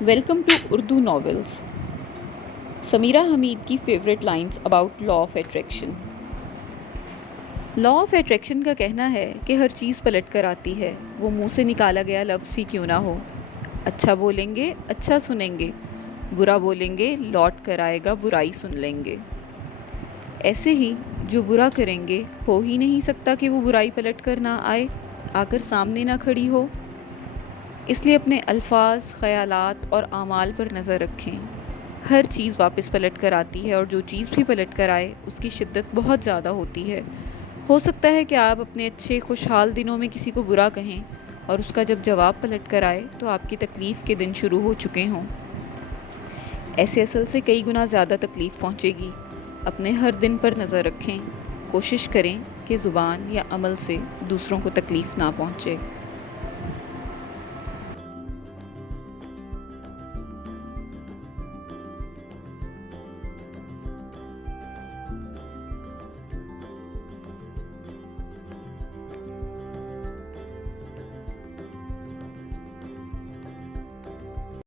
Welcome to Urdu novels. Sumaira Hameed کی favourite lines about law of attraction. Law of attraction کا کہنا ہے کہ ہر چیز پلٹ کر آتی ہے، وہ منہ سے نکالا گیا لفظ ہی کیوں نہ ہو. اچھا بولیں گے اچھا سنیں گے، برا بولیں گے لوٹ کر آئے گا برائی سن لیں گے. ایسے ہی جو برا کریں گے ہو ہی نہیں سکتا کہ وہ برائی پلٹ کر نہ آئے، آ کر سامنے نہ کھڑی ہو. اس لیے اپنے الفاظ، خیالات اور اعمال پر نظر رکھیں. ہر چیز واپس پلٹ کر آتی ہے، اور جو چیز بھی پلٹ کر آئے اس کی شدت بہت زیادہ ہوتی ہے. ہو سکتا ہے کہ آپ اپنے اچھے خوشحال دنوں میں کسی کو برا کہیں، اور اس کا جب جواب پلٹ کر آئے تو آپ کی تکلیف کے دن شروع ہو چکے ہوں. ایسے اصل سے کئی گنا زیادہ تکلیف پہنچے گی. اپنے ہر دن پر نظر رکھیں. کوشش کریں کہ زبان یا عمل سے دوسروں کو تکلیف نہ پہنچے.